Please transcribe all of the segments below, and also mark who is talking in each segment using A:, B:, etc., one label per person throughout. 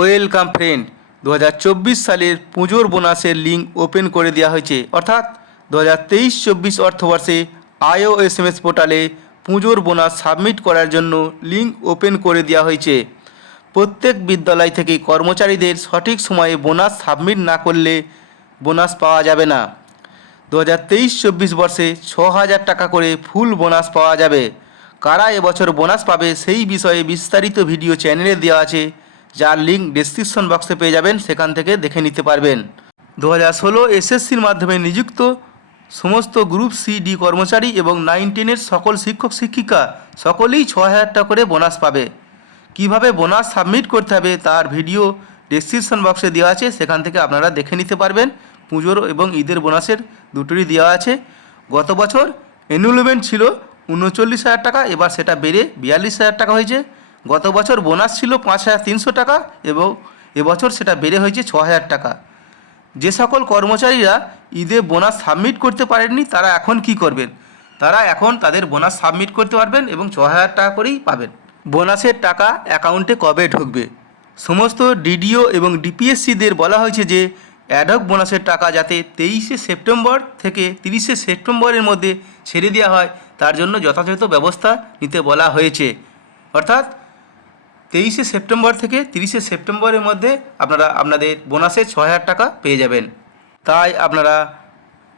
A: Welcome friend. দু হাজার চব্বিশ সালের পুজোর বোনাসের লিঙ্ক ওপেন করে দেওয়া হয়েছে। অর্থাৎ দু হাজার তেইশ চব্বিশ অর্থবর্ষে I O S M S পোর্টালে পুজোর বোনাস সাবমিট করার জন্য লিঙ্ক ওপেন করে দেওয়া হয়েছে। প্রত্যেক বিদ্যালয় থেকে কর্মচারীদের সঠিক সময়ে বোনাস সাবমিট না করলে বোনাস পাওয়া যাবে না। দু হাজার তেইশ চব্বিশ বর্ষে ছ হাজার টাকা করে ফুল বোনাস পাওয়া যাবে। কারা এবছর বোনাস পাবে সেই বিষয়ে বিস্তারিত ভিডিও চ্যানেলে দেওয়া আছে। যার লিঙ্ক ডেসক্রিপশন বক্সে পেয়ে যাবেন, সেখান থেকে দেখে নিতে পারবেন। দু হাজার ষোলো এসএসসির মাধ্যমে নিযুক্ত সমস্ত গ্রুপ সি ডি কর্মচারী এবং নাইন টেনের সকল শিক্ষক, শিক্ষিকা সকলেই ছ হাজার টাকা করে বোনাস পাবে। কীভাবে বোনাস সাবমিট করতে হবে তার ভিডিও ডেসক্রিপশন বক্সে দেওয়া আছে, সেখান থেকে আপনারা দেখে নিতে পারবেন। পুজোর এবং ঈদের বোনাসের দুটোরই দেওয়া আছে। গত বছর এনরোলমেন্ট ছিল উনচল্লিশ হাজার টাকা, এবার সেটা বেড়ে বিয়াল্লিশ হাজার টাকা হয়েছে। গত বছর বোনাস ছিল পাঁচ হাজার তিনশো টাকা এবং এবছর সেটা বেড়ে হয়েছে ছ হাজার টাকা। যে সকল কর্মচারীরা ঈদে বোনাস সাবমিট করতে পারেননি, তারা এখন কি করবেন? তারা এখন তাদের বোনাস সাবমিট করতে পারবেন এবং ছ হাজার টাকা করেই পাবেন। বোনাসের টাকা অ্যাকাউন্টে কবে ঢুকবে? সমস্ত ডিডিও এবং ডিপিএসসিদের বলা হয়েছে যে অ্যাডহক বোনাসের টাকা যাতে তেইশে সেপ্টেম্বর থেকে তিরিশে সেপ্টেম্বরের মধ্যে ছেড়ে দেওয়া হয়, তার জন্য যথাযথ ব্যবস্থা নিতে বলা হয়েছে। অর্থাৎ তেইশে সেপ্টেম্বর থেকে তিরিশে সেপ্টেম্বরের মধ্যে আপনারা আপনাদের বোনাসের ছ হাজার টাকা পেয়ে যাবেন। তাই আপনারা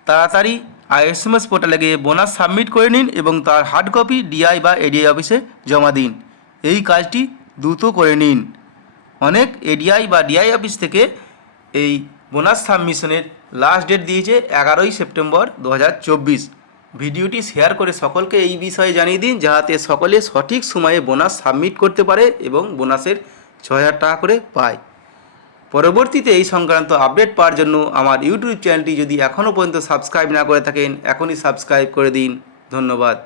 A: তাড়াতাড়ি আইএসএমএস পোর্টালে গিয়ে বোনাস সাবমিট করে নিন এবং তার হার্ড কপি, ডিআই বা এডিআই অফিসে জমা দিন। এই কাজটি দ্রুত করে নিন। অনেক এডিআই বা ডিআই অফিস থেকে এই বোনাস সাবমিশনের লাস্ট ডেট দিয়েছে এগারোই সেপ্টেম্বর দু হাজার চব্বিশ। ভিডিওটি শেয়ার করে সকলকে এই বিষয়ে জানিয়ে দিন, যাতে সকলে সঠিক সময়ে বোনাস সাবমিট করতে পারে এবং বোনাসের ছ হাজার টাকা করে পায়। পরবর্তীতে এই সংক্রান্ত আপডেট পাওয়ার জন্য আমার ইউটিউব চ্যানেলটি যদি এখনও পর্যন্ত সাবস্ক্রাইব না করে থাকেন, এখনই সাবস্ক্রাইব করে দিন। ধন্যবাদ।